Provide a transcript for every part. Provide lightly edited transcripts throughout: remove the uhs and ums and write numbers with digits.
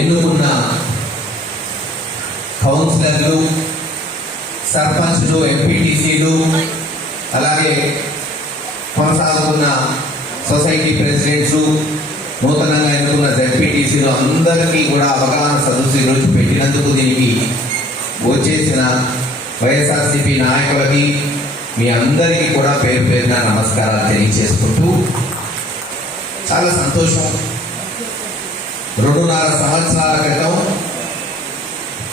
ఎన్నుకున్న కౌన్సిలర్లు, సర్పంచ్లు, ఎంపీటీసీలు, అలాగే కొనసాగుతున్న సొసైటీ ప్రెసిడెంట్స్, నూతనంగా ఎన్నుకున్న జెడ్పీటీసీలు అందరికీ కూడా అవగాహన సదస్సు ఈరోజు పెట్టినందుకు దీనికి వచ్చేసిన వైఎస్ఆర్సీపీ నాయకులకి మీ అందరికీ కూడా పేరు పేరున నమస్కారాలు తెలియజేసుకుంటూ, చాలా సంతోషం. 2.5 సంవత్సరాల క్రితం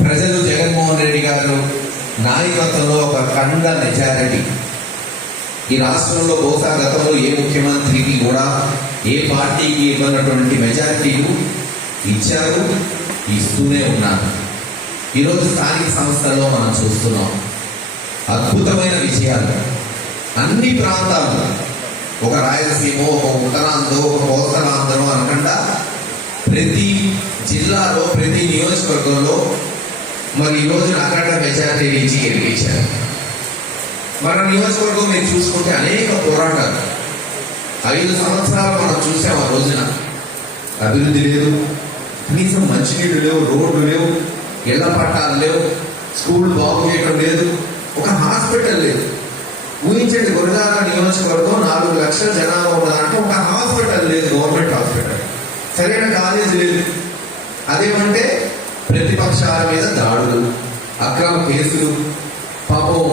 ప్రజలు జగన్మోహన్ రెడ్డి గారు నాయకత్వంలో ఒక ఖండ మెజారిటీ, ఈ రాష్ట్రంలో బహుశా గతంలో ఏ ముఖ్యమంత్రికి కూడా ఏ పార్టీకి ఇవ్వనటువంటి మెజారిటీలు ఇచ్చారు, ఇస్తూనే ఉన్నారు. ఈరోజు స్థానిక సంస్థల్లో మనం చూస్తున్నాం అద్భుతమైన విజయాలు. అన్ని ప్రాంతాలు, ఒక రాయలసీమ, ఒక ఉత్తరాంధ్ర, ఒక కోస్తరాంధ్రం అనకుండా ప్రతి జిల్లాలో, ప్రతి నియోజకవర్గంలో మరి ఈ రోజున అఖండ మెజారిటీ నుంచి గెలిపించారు. మన నియోజకవర్గం మీరు చూసుకుంటే అనేక పోరాటాలు 5 సంవత్సరాలు మనం చూసాం. ఆ రోజున అభివృద్ధి లేదు, కనీసం మంచినీళ్ళు లేవు, రోడ్లు లేవు, ఇళ్ల పట్టాలు లేవు, స్కూల్ బాగు చేయడం లేదు, ఒక హాస్పిటల్ లేదు. ఊహించండి, గురజాల నియోజకవర్గం 4 లక్షల జనాభా ఉన్నదంటే ఒక హాస్పిటల్ లేదు, గవర్నమెంట్ హాస్పిటల్, సరైన కాలేజ్ లేదు. అదేమంటే ప్రతిపక్షాల మీద దాడులు, అక్రమ కేసులు, పాపం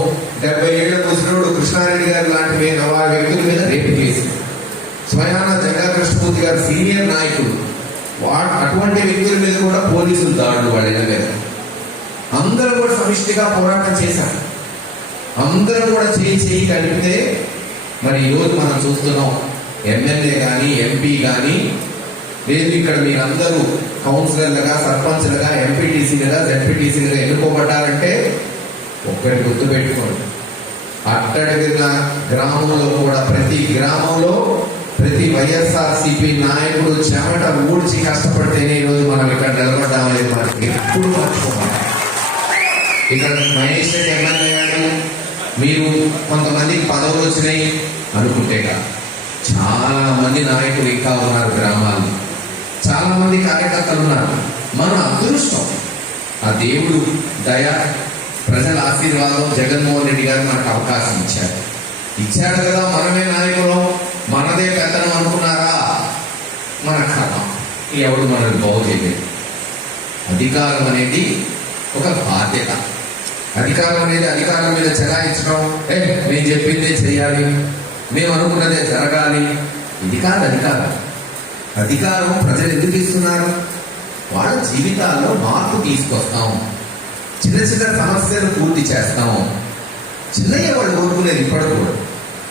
70 ఏళ్ల ముసలోడు కృష్ణారెడ్డి గారు లాంటి వారి వ్యక్తుల మీద రేపు కేసులు, స్వయాన జగన్ కృష్ణమూర్తి గారు సీనియర్ నాయకుడు, అటువంటి వ్యక్తుల మీద కూడా పోలీసులు దాడులు వాళ్ళ మీద. అందరూ కూడా సమిష్టిగా పోరాటం చేశారు. అందరూ కూడా చేయి కలిపితే మరి ఈరోజు మనం చూస్తున్నాం ఎమ్మెల్యే కానీ, ఎంపీ కానీ లేదు, ఇక్కడ మీరందరూ కౌన్సిలర్లుగా, సర్పంచ్లుగా, ఎంపీటీసీలుగా, జెడ్పీటీసీలుగా ఎన్నుకోబడ్డారంటే ఒక్కటి గుర్తుపెట్టుకోండి, అట్టడిగిన గ్రామంలో కూడా, ప్రతి గ్రామంలో ప్రతి వైఎస్ఆర్సీపీ నాయకుడు చెమట ఊడ్చి కష్టపడితేనే ఈరోజు మనం ఇక్కడ నిలబడ్డామనేది మనకి ఎప్పుడు మర్చిపోవాలి. ఇక్కడ మహేష్ రెడ్డి ఎమ్మెల్యే గారు, మీరు కొంతమందికి పదవులు వచ్చినాయి అనుకుంటే కాదు, చాలా మంది నాయకులు ఇంకా ఉన్నారు గ్రామాల్లో, చాలా మంది కార్యకర్తలు ఉన్నారు. మన అదృష్టం, ఆ దేవుడు దయ, ప్రజల ఆశీర్వాదం, జగన్మోహన్ రెడ్డి గారు మనకు అవకాశం ఇచ్చాడు కదా. మనమే నాయకులం, మనదే పెత్తనం అనుకున్నారా? మన కథ ఎవడు మనల్ని బాగు చేయలేదు. అధికారం అనేది ఒక బాధ్యత. అధికారం అనేది అధికారం మీద చెలాయించడం, మేము చెప్పిందే చేయాలి, మేము అనుకున్నదే జరగాలి, ఇది కాదు అధికారం. అధికారం ప్రజలు ఎందుకు ఇస్తున్నారు? వాళ్ళ జీవితాల్లో మార్పు తీసుకొస్తాం, చిన్న చిన్న సమస్యలు పూర్తి చేస్తాం. చిన్నయ్య వాళ్ళు కోరుకునేది ఇప్పటికి కూడా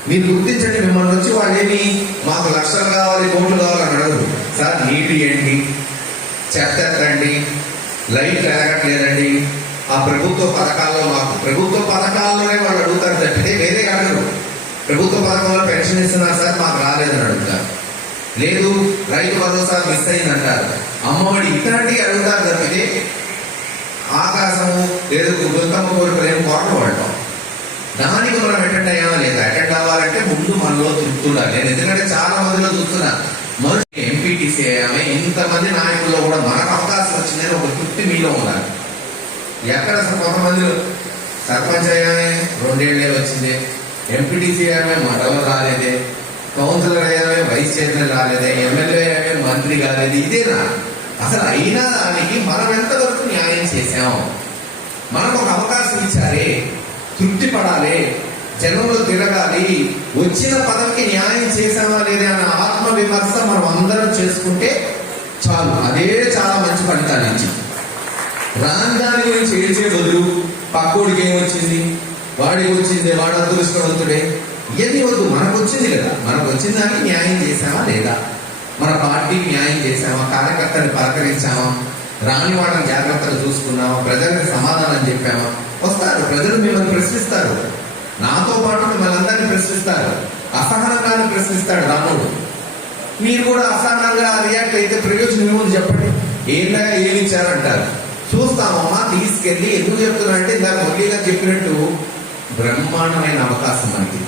మీరు గుర్తించండి. మిమ్మల్ని వచ్చి వాళ్ళు ఏమి మాకు లక్షలు కావాలి, కోట్లు కావాలని అడగరు. సార్ నీటి ఏంటి, చెత్త ఎత్తండి, లైట్లు ఎరగట్లేదండి, ఆ ప్రభుత్వ పథకాల్లో మాకు, ప్రభుత్వ పథకాల్లోనే వాళ్ళు అడుగుతారు తప్పితే వేరే అడగరు. ప్రభుత్వ పథకంలో పెన్షన్ ఇస్తున్నారు సార్, మాకు రాలేదని అడుగుతారు. లేదు, రైతు భరోసా మిస్ అయిందంటారు, అమ్మఒడి, ఇట్లాంటివి అడుగుతారు తప్పితే ఆకాశము లేదు గుంతమ్మ కోరికలు ఏం కోరలు పడటం. దానికి మనం అటెండ్ అయ్యామా లేదా? అటెండ్ అవ్వాలంటే ముందు మనలో తృప్తి ఉండాలి. నేను ఎందుకంటే చాలా మందిలో చూస్తున్నా, మనిషి ఎంపీటీసీ అయ్యామే, ఇంతమంది నాయకుల్లో కూడా మనకు అవకాశం వచ్చిందని ఒక తృప్తి మీలో ఉండాలి. ఎక్కడ కొంతమంది సర్పంచ్ అయ్యామే 2 ఏళ్ళే వచ్చింది, ఎంపీటీసీ అయ్యామే మండలం రాలేదే, కౌన్సిలర్ అయ్యామే వైస్ చైర్మన్ రాలేదే, ఎమ్మెల్యే అయ్యామే మంత్రి కాలేదు. ఇదేనా అసలు? అయినా దానికి మనం ఎంతవరకు న్యాయం చేశాం? మనకు ఒక అవకాశం ఇచ్చారే, తృప్తి పడాలి, జనంలో తిరగాలి, వచ్చిన పదవికి న్యాయం చేసామా లేదా అన్న ఆత్మ విమర్శ మనం అందరం చేసుకుంటే చాలు. అదే చాలా మంచి ఫలితాలు ఇచ్చింది. రాజధాని గురించి ఏడ్చే బదులు పక్కోడికి ఏమొచ్చింది, వాడికి వచ్చింది, వాడు అదృష్టవంతుడే, ఇవన్నీ వద్దు. మనకు వచ్చింది కదా, మనకు వచ్చిన దానికి న్యాయం చేసామా లేదా, మన పార్టీకి న్యాయం చేసామా, కార్యకర్తలు పలకరించామా, రాని వాళ్ళని జాగ్రత్తగా చూసుకున్నామా, ప్రజలకు సమాధానం చెప్పామా? వస్తారు ప్రజలు, మిమ్మల్ని ప్రశ్నిస్తారు, నాతో పాటు మిమ్మల్ని అందరినీ ప్రశ్నిస్తారు, అసహనంగానే ప్రశ్నిస్తాడు రానుడు. మీరు కూడా అసహనంగా రియాక్ట్ అయితే ప్రయోజనం ఏముంది చెప్పండి? ఏం ఇచ్చారంటారు, చూస్తామమ్మా తీసుకెళ్ళి. ఎందుకు చెప్తున్నానంటే ఇందాక మురళీగా చెప్పినట్టు బ్రహ్మాండమైన అవకాశం మనకి.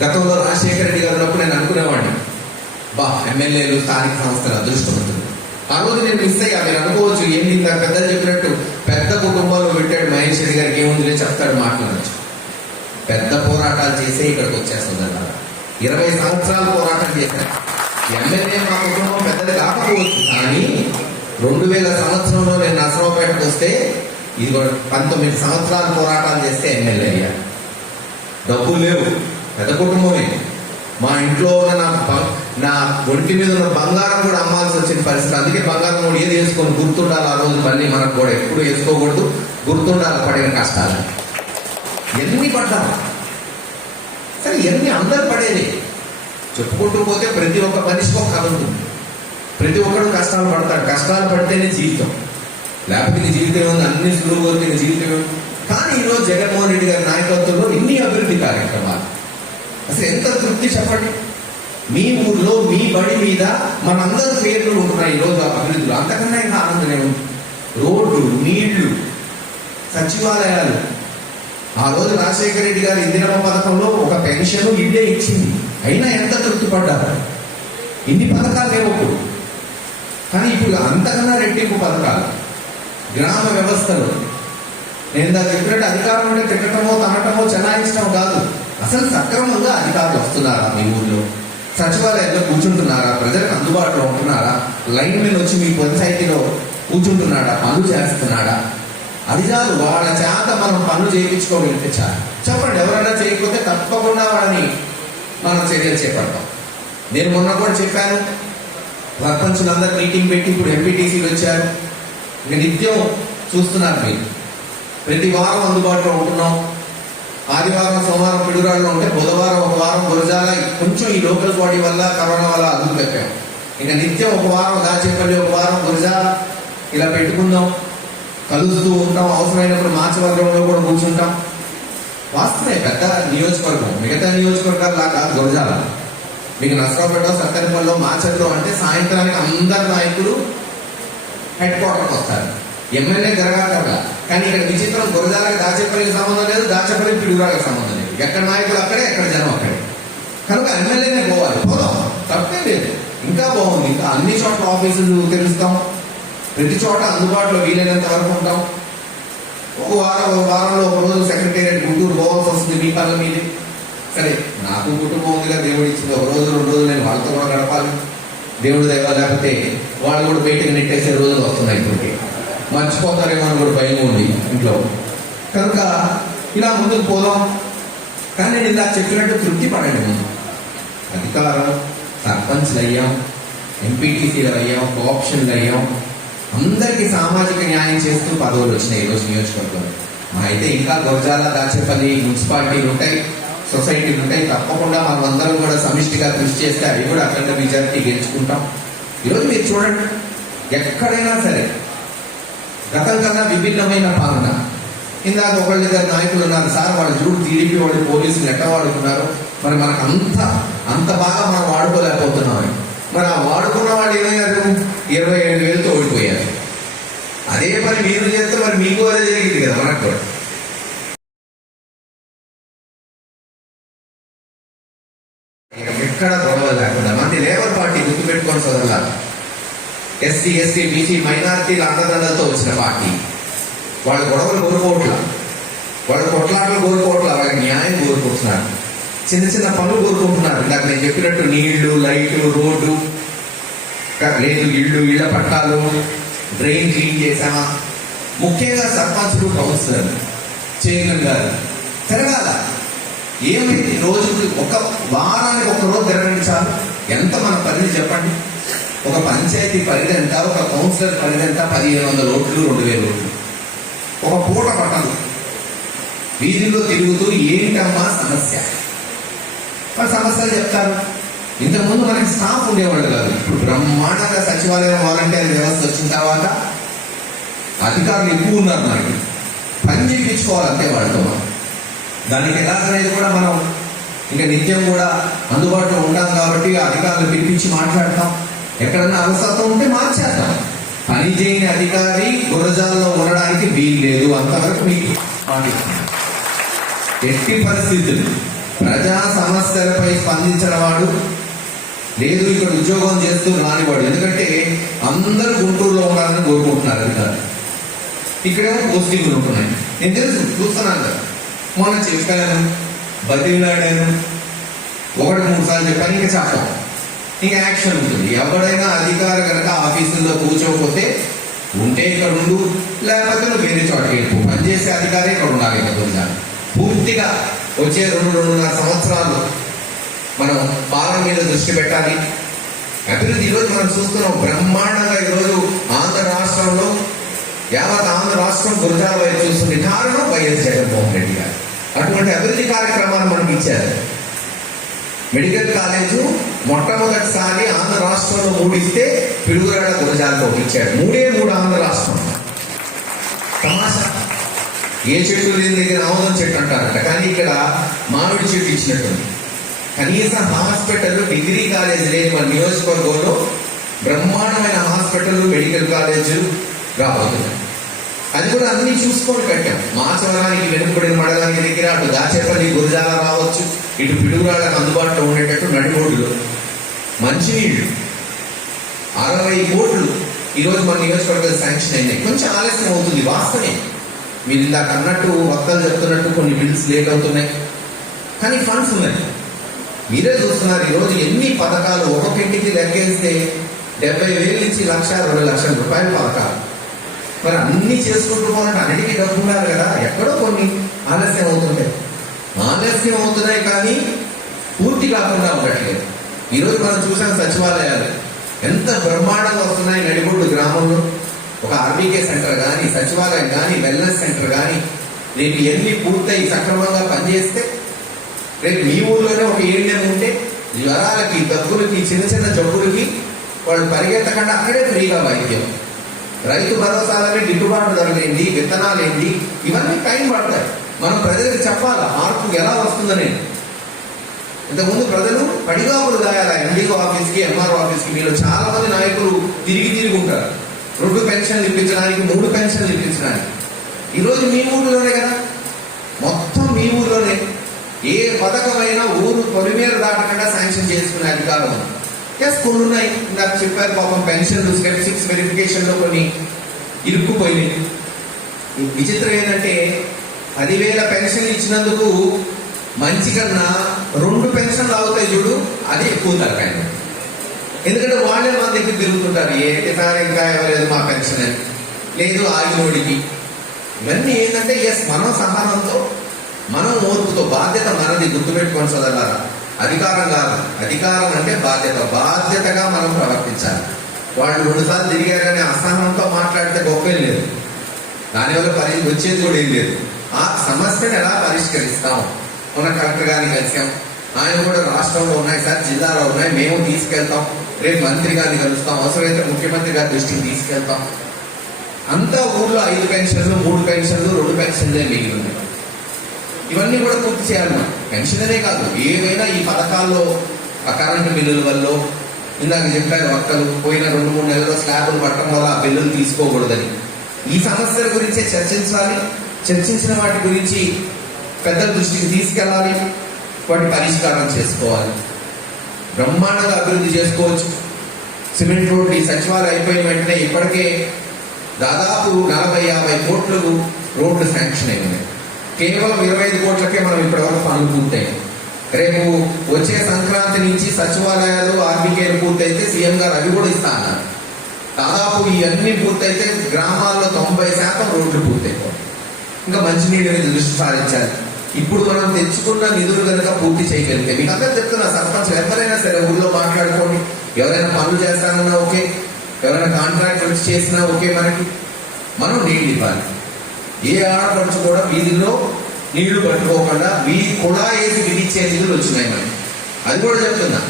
గతంలో రాజశేఖర రెడ్డి గారు ఉన్నప్పుడు నేను అనుకునేవాడిని, ఎమ్మెల్యేలు స్థానిక సంస్థల అదృష్టవంతులు, ఆ రోజు నేను మిస్ అయ్యా. మీరు అనుకోవచ్చు ఏంటి ఇంకా పెద్దలు చెప్పినట్టు పెద్ద కుటుంబంలో పెట్టాడు మహేష్ రెడ్డి గారికి, ఏముందిలే చెప్తాడు మాట్లాడచ్చు. పెద్ద పోరాటాలు చేసే ఇక్కడికి వచ్చేస్తుంది అన్నారు. 20 సంవత్సరాలు పోరాటం చేశారు. ఎమ్మెల్యే మా కుటుంబం పెద్దది కాకపోవచ్చు, కానీ 2000 సంవత్సరంలో నేను నరసరావుపేటకు వస్తే ఇది 19 సంవత్సరాలు పోరాటాలు చేస్తే ఎమ్మెల్యే అయ్యా. డబ్బులు లేవు, పెద్ద కుటుంబమే. మా ఇంట్లో ఉన్న నా ఒంటి మీద ఉన్న బంగారం కూడా అమ్మాల్సి వచ్చిన పరిస్థితి. అందుకే బంగారం కూడా ఏది వేసుకొని గుర్తుండాలి. ఆ రోజు మళ్ళీ మనకు కూడా ఎప్పుడు వేసుకోకూడదు, గుర్తుండాలి పడిన కష్టాలు ఎన్ని పడ్డాము. సరే ఎన్ని అందరు పడేది చెప్పుకుంటూ పోతే ప్రతి ఒక్క మనిషికి ఒక కథ ఉంటుంది. ప్రతి ఒక్కరు కష్టాలు పడతాడు. కష్టాలు పడితేనే జీవితం, లేకపోతే నీ జీవితం ఏముంది, అన్ని సులువు నీ జీవితం ఏముంది. కానీ ఈరోజు జగన్మోహన్ రెడ్డి గారి నాయకత్వంలో ఇన్ని అభివృద్ధి కార్యక్రమాలు, అసలు ఎంత తృప్తి చెప్పండి. మీ ఊర్లో మీ బడి మీద మనందరి పేర్లు ఉంటున్నాయి ఈరోజు అభివృద్ధులు. అంతకన్నా ఇంకా ఆనందం ఏముంది. రోడ్లు, నీళ్లు, సచివాలయాలు. ఆ రోజు రాజశేఖర రెడ్డి గారు ఇందిరమ్మ పథకంలో ఒక పెన్షన్ ఇల్లే ఇచ్చింది, అయినా ఎంత తృప్తి పడ్డారు. ఇన్ని పథకాలు లేవు, కానీ ఇప్పుడు అంతకన్నా రెట్టింపు పథకాలు. గ్రామ వ్యవస్థలు నేను దాకా చెప్పినట్టు అధికారం అంటే తిట్టడమో తనటమో చెలాయించడం కాదు, అసలు సక్రమంగా అధికారులు వస్తున్నారా మీ ఊళ్ళో, సచివాలయంలో కూర్చుంటున్నారా, ప్రజలకు అందుబాటులో ఉంటున్నారా, లైన్ మీద వచ్చి మీ పంచాయతీలో కూర్చుంటున్నాడా, పనులు చేస్తున్నాడా, అది చాలు. వాళ్ళ చేత మనం పనులు చేయించుకోగలిగితే చాలు. చెప్పండి, ఎవరైనా చేయకపోతే తప్పకుండా వాళ్ళని మనం చర్యలు చేపడతాం. నేను మొన్న కూడా చెప్పాను, సర్పంచులందరూ మీటింగ్ పెట్టి ఇప్పుడు ఎంపీటీసీలు వచ్చారు. ఇక నిత్యం చూస్తున్నారు మీరు, ప్రతి వారం అందుబాటులో ఉంటున్నాం. ఆదివారం సోమవారం పిడుగురాళ్ళు ఉంటే బుధవారం ఒక వారం గురజాల, కొంచెం ఈ లోకల్ బాడీ వల్ల కరోనా వల్ల అదుపు పెట్టాం. ఇక నిత్యం ఒక వారం దాచేపల్లి, ఒక వారం గురజాల, ఇలా పెట్టుకుందాం. కలుస్తూ ఉంటాం. అవసరమైనప్పుడు మార్చవర్గంలో కూడా కూర్చుంటాం. వాస్తవమే, పెద్ద నియోజకవర్గం, మిగతా నియోజకవర్గాలు కాదు గురజాల. మీకు నరసరావుపేట, సత్తెనపల్లిలో, మాచర్లో అంటే సాయంత్రానికి అందరు నాయకులు హెడ్ క్వార్టర్కి వస్తారు. ఎమ్మెల్యే జరగాలి. కానీ ఇక్కడ విచిత్రం, గురజాలకి దాచేపల్లికి సంబంధం లేదు, దాచేపల్లికి పిడుగురాలకు సంబంధం లేదు. ఎక్కడ నాయకులు అక్కడే, ఎక్కడ జనం అక్కడే. కనుక ఎమ్మెల్యేనే పోవాలి, పోదాం, తప్పే లేదు. ఇంకా బాగుంది. ఇంకా అన్ని చోట్ల ఆఫీసులు తెలుస్తాం, ప్రతి చోట అందుబాటులో వీలైనంత వరకు ఉంటాం. ఒక వారంలో ఒక రోజు సెక్రటేరియట్ గుంటూరు పోవాల్సి వస్తుంది మీ పనుల మీద. సరే, నాకు కుటుంబం ఉందిగా, దేవుడు ఇచ్చింది. ఒక రోజు 2 రోజులు నేను వాళ్ళతో కూడా గడపాలి. దేవుడు దైవ, లేకపోతే వాళ్ళు కూడా బయటకు నెట్టేసే రోజులు వస్తున్నాయి. ఇప్పటికే మర్చిపోతారేమో అని కూడా భయం ఉంది ఇంట్లో. కనుక ఇలా ముందుకు పోదాం. కానీ నేను ఇలా చెప్పినట్టు తృప్తి పడండి. ముందు అధికారం, సర్పంచ్లు అయ్యాం, ఎంపీటీసీలు అయ్యాం, కోఆప్షన్లు అయ్యాం, అందరికీ సామాజిక న్యాయం చేస్తూ పదవులు వచ్చినాయి ఈరోజు నియోజకవర్గంలో. మా అయితే ఇంకా గురజాల, దాచేపల్లి మున్సిపాలిటీలు ఉంటాయి, సొసైటీలు ఉంటాయి. తప్పకుండా మనం అందరం కూడా సమిష్టిగా కృషి చేస్తే అవి కూడా అఖండ మెజారిటీ గెలుచుకుంటాం. ఈరోజు మీరు చూడండి, ఎక్కడైనా సరే గతం కన్నా విభిన్నమైన పాలన. ఇందాక ఒకళ్ళిద్దరు నాయకులు ఉన్నారు, సార్ వాళ్ళు చూడు టీడీపీ వాళ్ళు పోలీసులు ఎట్లా వాడుకున్నారు, మరి మనకు అంత బాగా మనం వాడుకోలేకపోతున్నామని. మరి ఆ వాడుకున్న వాళ్ళు ఏమయ్యారు, 27,000తో ఓడిపోయారు. అదే పని మీరు చేస్తే మరి మీకు అదే జరిగింది కదా, మనకు కూడా. ఎక్కడ గొడవ లేకుండా మంది లేబర్ పార్టీ గుర్తుపెట్టుకొని సోదరులారా, ఎస్సీ, ఎస్టీ, బీసీ, మైనారిటీల అండదండలతో వచ్చిన పార్టీ. వాళ్ళ గొడవలు కోరుకోవట్ల, వాళ్ళ కొట్లాటలు కోరుకోవట్ల, వాళ్ళకి న్యాయం కోరుకుంటున్నారు. చిన్న చిన్న పనులు కోరుకుంటున్నారు. ఇందాక నేను చెప్పినట్టు నీళ్లు, లైట్లు, రోడ్డు లేదు, ఇళ్ల పట్టాలు, డ్రైన్ క్లీన్ చేసామా. ముఖ్యంగా సర్పంచులు, కౌన్సిలర్, చైర్మన్ గారు తిరగాల. ఏమైంది, రోజుకి వారానికి 1 రోజు తిరగండి చాలు. ఎంత మన పరిధి చెప్పండి. ఒక పంచాయతీ పరిధి ఎంత, ఒక కౌన్సిలర్ పరిధి ఎంత, 1,500 ఓట్లు, 2,000 ఓట్లు. ఒక పూట పట్టదు. వీధిలో తిరుగుతూ ఏంటమ్మా సమస్య, వాళ్ళ సమస్యలు చెప్తారు. ఇంతకుముందు మనకి స్టాఫ్ ఉండేవాళ్ళు కాదు. ఇప్పుడు బ్రహ్మాండంగా సచివాలయం వాలంటీర్ వ్యవస్థ వచ్చిన తర్వాత అధికారులు ఎక్కువ ఉన్నారు. మనకి పని చేయించుకోవాలంటే వాళ్ళతో. దానికి ఎలాగనేది కూడా మనం ఇంకా నిత్యం కూడా అందుబాటులో ఉంటాం కాబట్టి అధికారులు పిలిపించి మాట్లాడతాం. ఎక్కడన్నా అవసరం ఉంటే మార్చేద్దాం. పని చేయని అధికారి గురజాలలో ఉండడానికి వీలు లేదు. అంతవరకు మీకు మాట్లాడుతున్నాం. ఎట్టి పరిస్థితులు ప్రజా సమస్యలపై స్పందించిన వాడు లేదు ఇక్కడ ఉద్యోగం చేస్తూ రానివాడు. ఎందుకంటే అందరూ గుంటూరులో ఉండాలని కోరుకుంటున్నారు అధికారులు. ఇక్కడేమో పోస్టింగ్లు ఉంటున్నాయి. నేను తెలుసు, చూస్తున్నాను కదా. మొన్న చెప్పాను, బతిలాడాను, 1-3 సార్లు చెప్పాను, ఇంకా చెప్పాను, ఇంకా యాక్షన్ ఉంటుంది. ఎవడైనా అధికారి కనుక ఆఫీసుల్లో కూర్చోకపోతే ఉంటే ఇక్కడ ఉండు, లేకపోతే నువ్వు వేరే చోటకి వెళ్ళిపో. పనిచేసే అధికారి ఇక్కడ ఉండాలి. ఇంకా పూర్తిగా వచ్చే 2-2.5 సంవత్సరాలు మనం పాలన మీద దృష్టి పెట్టాలి. అభివృద్ధి ఈరోజు మనం చూస్తున్నాం బ్రహ్మాండంగా. ఈరోజు ఆంధ్ర రాష్ట్రంలో యావత్ ఆంధ్ర రాష్ట్రం గురజాల వైపు చూస్తుంది. కారణం వైఎస్ జగన్మోహన్ రెడ్డి గారు. అటువంటి అభివృద్ధి కార్యక్రమాలు మనకి ఇచ్చారు. మెడికల్ కాలేజు మొట్టమొదటిసారి ఆంధ్ర రాష్ట్రంలో 3 ఇస్తే పిడుగురాడ గురజాలకు 1 ఇచ్చాడు. 3 ఆంధ్ర రాష్ట్రం. తమాషా, ఏ చెట్టు లేని దగ్గర ఆమోదం చెట్టు అంటారట, కానీ ఇక్కడ మామిడి చెట్టు ఇచ్చినట్టుంది. కనీసం హాస్పిటల్, డిగ్రీ కాలేజ్ లేని మన నియోజకవర్గంలో బ్రహ్మాండమైన హాస్పిటల్, మెడికల్ కాలేజీలు రాబోతున్నాయి. అది కూడా అన్ని చూసుకొని కట్టాం. మాచవరానికి వెనుకబడిన మండలానికి దగ్గర అటు దాచేపల్లి, గురజాల రావచ్చు, ఇటు పిడుగురాళ్ళకు అందుబాటులో ఉండేటట్టు నడిరోడ్లు, మంచినీళ్లు, 60 కోట్లు ఈరోజు మన నియోజకవర్గాలు శాంక్షన్ అయినాయి. కొంచెం ఆలస్యం అవుతుంది, వాస్తవమే. మీరు ఇందాక అన్నట్టు, వక్తలు చెప్తున్నట్టు కొన్ని బిల్స్ లేట్ అవుతున్నాయి, కానీ ఫండ్స్ ఉన్నాయి. మీరే చూస్తున్నారు ఈరోజు ఎన్ని పథకాలు. ఒక్కొక్కటికి లెక్కేస్తే 70,000 నుంచి 1,00,000, 2 లక్షల రూపాయల పథకాలు. మరి అన్ని చేసుకుంటూ పోవాలంటే అన్నిటికీ డబ్బు ఉండాలి కదా. ఎక్కడో కొన్ని ఆలస్యం అవుతున్నాయి, కానీ పూర్తి కాకుండా ఉండట్లేదు. ఈరోజు మనం చూసాం సచివాలయాలు ఎంత బ్రహ్మాండంగా వస్తున్నాయి. నడిబొడ్డు గ్రామంలో ఒక ఆర్బీకే సెంటర్ కానీ, సచివాలయం కానీ, వెల్నెస్ సెంటర్ కానీ, రేపు ఎన్ని పూర్తయి సక్రమంగా పనిచేస్తే రేపు మీ ఊర్లోనే ఒక ఏఎన్ఎం ఉంటే జ్వరాలకి, దగ్గులకి, చిన్న జబ్బులకి వాళ్ళు పరిగెత్తకుండా అక్కడే ఫ్రీగా వైద్యం. రైతు భరోసాలని గిట్టుబాటు ధరలేండి, విత్తనాలేంటి, ఇవన్నీ టైం పడతాయి. మనం ప్రజలకు చెప్పాలా మార్పు ఎలా వస్తుందని. ఇంతకుముందు ప్రజలు పడిగాపులు దాయాల ఎండిఓ ఆఫీస్కి, ఎంఆర్ఓ ఆఫీస్కి. మీలో చాలా మంది నాయకులు తిరిగి ఉంటారు 2 పెన్షన్లు ఇప్పించడానికి, 3 పెన్షన్లు ఇప్పించడానికి. ఈరోజు మీ ఊర్లోనే కదా, మొత్తం మీ ఊర్లోనే ఏ పథకమైనా ఊరు పొలిమేర దాటకుండా శాంక్షన్ చేసుకునే అధికారం ఉంది. కొన్ని ఉన్నాయి, నాకు చెప్పారు పాపం పెన్షన్లు స్టెప్ 6 వెరిఫికేషన్లో కొన్ని ఇరుక్కుపోయినాయి. విచిత్రం ఏంటంటే 10,000 పెన్షన్లు ఇచ్చినందుకు మంచి కన్నా 2 పెన్షన్లు అవుతాయి చూడు, అది ఎక్కువ తరకాయ. ఎందుకంటే వాళ్ళే మన దగ్గర తిరుగుతుంటారు, ఏసారి ఇంకా ఇవ్వలేదు మా పెన్షన్ అని, లేదు ఆగినోడికి. ఇవన్నీ ఏంటంటే మనం సహనంతో, మనం ఓర్పుతో, బాధ్యత మనది. గుర్తుపెట్టుకోండి సోదరులారా, అధికారం కాదు. అధికారం అంటే బాధ్యతగా మనం ప్రవర్తించాలి. వాళ్ళు 2 సార్లు తిరిగారు కానీ అసహనంతో మాట్లాడితే గొప్పేం లేదు, దానివల్ల వచ్చేది కూడా ఏం లేదు. ఆ సమస్యను ఎలా పరిష్కరిస్తాం? మన కలెక్టర్ గారిని కలిసాం, ఆయన కూడా రాష్ట్రంలో ఉన్నాయి సార్, జిల్లాలో ఉన్నాయి, మేము తీసుకెళ్తాం. రేపు మంత్రి గారిని కలుస్తాం, అవసరమైతే ముఖ్యమంత్రి గారి దృష్టికి తీసుకెళ్తాం. అంతా ఊర్లో 5 పెన్షన్లు, 3 పెన్షన్లు, 2 పెన్షన్లే మిగిలి ఉన్నాయి. ఇవన్నీ కూడా పూర్తి చేయాలి. పెన్షన్లనే కాదు, ఏవైనా ఈ పథకాల్లో కరెంటు బిల్లుల వల్ల, ఇందాక చెప్పారు వక్తలు, పోయిన 2-3 నెలల్లో స్లాబులు పట్టడం వల్ల ఆ బిల్లులు తీసుకోకూడదని. ఈ సమస్యల గురించే చర్చించాలి. చర్చించిన వాటి గురించి పెద్దల దృష్టికి తీసుకెళ్ళాలి, వాటి పరిష్కారం చేసుకోవాలి. బ్రహ్మాండంగా అభివృద్ధి చేసుకోవచ్చు. సిమెంట్ రోడ్డు, ఈ సచివాలయం అయిపోయిన వెంటనే ఇప్పటికే దాదాపు 40-50 కోట్లు రోడ్లు శాంక్షన్ అయినాయి. కేవలం 25 కోట్లకే మనం ఇప్పటివరకు పనులు పూర్తయి. రేపు వచ్చే సంక్రాంతి నుంచి సచివాలయాలు, ఆర్బీకేలు పూర్తయితే సీఎం గారు అవి కూడా ఇస్తా అన్నారు. దాదాపు ఇవన్నీ పూర్తయితే గ్రామాల్లో 90% రోడ్లు పూర్తయిపోతాయి. ఇంకా మంచినీళ్ళ మీద దృష్టి సారించాలి. ఇప్పుడు మనం తెచ్చుకున్న నిధులు కనుక పూర్తి చేయగలిగితే, మీకు అందరూ చెప్తున్నా, సర్పంచ్ ఎవరైనా సరే ఊళ్ళో మాట్లాడుకోండి. ఎవరైనా పనులు చేస్తానన్నా ఓకే, ఎవరైనా కాంట్రాక్ట్ వచ్చి చేసినా ఓకే. మనం నీళ్ళు ఇవ్వాలి. ఏ ఆడపడుచు కూడా వీధిలో నీళ్లు పట్టుకోకుండా కుళా వేసి బిగించే నిధులు వచ్చినాయి మనకి. అది కూడా చెప్తున్నా,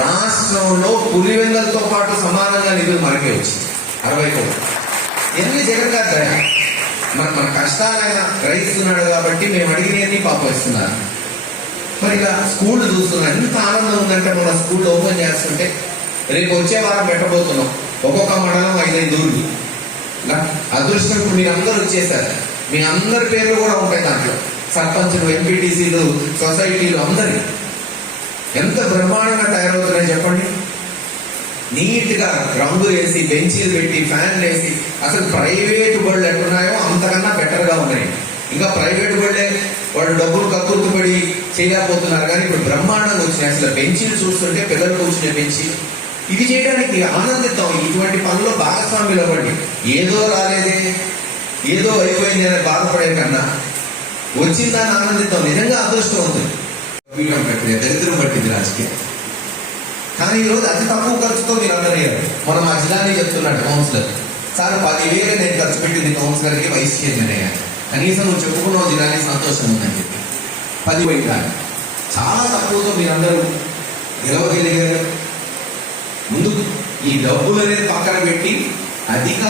రాష్ట్రంలో పులివెందులతో పాటు సమానంగా నిధులు మనకే వచ్చింది 60 కోట్లు. ఎన్ని జగన్ గారు దయ. మన కష్టాలైనా గ్రహిస్తున్నాడు కాబట్టి మేము అడిగినవన్నీ పాపిస్తున్నారు. మరి ఇలా స్కూల్ చూస్తున్నాం, ఎంత ఆనందం ఉందంటే మన స్కూల్ ఓపెన్ చేస్తుంటే రేపు వచ్చే వారం పెట్టబోతున్నాం. ఒక్కొక్క మండలం 5-5 ఊళ్ళు. అదృష్టం మీరు అందరూ వచ్చేసారు. మీ అందరి పేర్లు కూడా ఉంటాయి దాంట్లో, సర్పంచులు, ఎంపీటీసీలు, సొసైటీలు, అందరి ఎంత బ్రహ్మాండంగా తయారవుతున్నాయి చెప్పండి. రంగులు వేసి బెంచీలు పెట్టి ఫ్యాన్లు వేసి అసలు ప్రైవేట్ బళ్ళు ఎట్టున్నాయో అంతకన్నా బెటర్ గా ఉన్నాయి. ఇంకా ప్రైవేట్ బళ్ళే వాళ్ళు డబ్బులు కక్కుర్తి పడి చేయలేకపోతున్నారు, కానీ ఇప్పుడు బ్రహ్మాండంగా వచ్చినాయి. అసలు బెంచీలు చూస్తుంటే పిల్లలు కూర్చునే బెంచీ, ఇది చేయడానికి ఆనందిద్దాం. ఇటువంటి పనుల్లో భాగస్వామ్యులు అవ్వండి. ఏదో రాలేదే, ఏదో అయిపోయింది అని బాధపడే కన్నా వచ్చిందాన్ని ఆనందిద్దాం. నిజంగా అదృష్టం అవుతుంది. పీఠం ప్రక్రియ దరిద్రం పట్టింది రాజకీయం. కానీ ఈరోజు అతి తక్కువ ఖర్చుతో మీరు అందరూ అయ్యారు. మనం మా జిల్లాని చెప్తున్నాడు కౌన్సిలర్, సార్ 10,000 నేను ఖర్చు పెట్టింది కౌన్సిలర్కి వైస్ చైర్మన్ అయ్యా, కనీసం నువ్వు చెప్పుకున్నావు జిల్లాని సంతోషం ఉందని చెప్పి 10 పోయిందా. చాలా తక్కువతో మీరందరూ గెలవగలిగారు. ముందు ఈ డబ్బులు అనేది పక్కన పెట్టి అధిక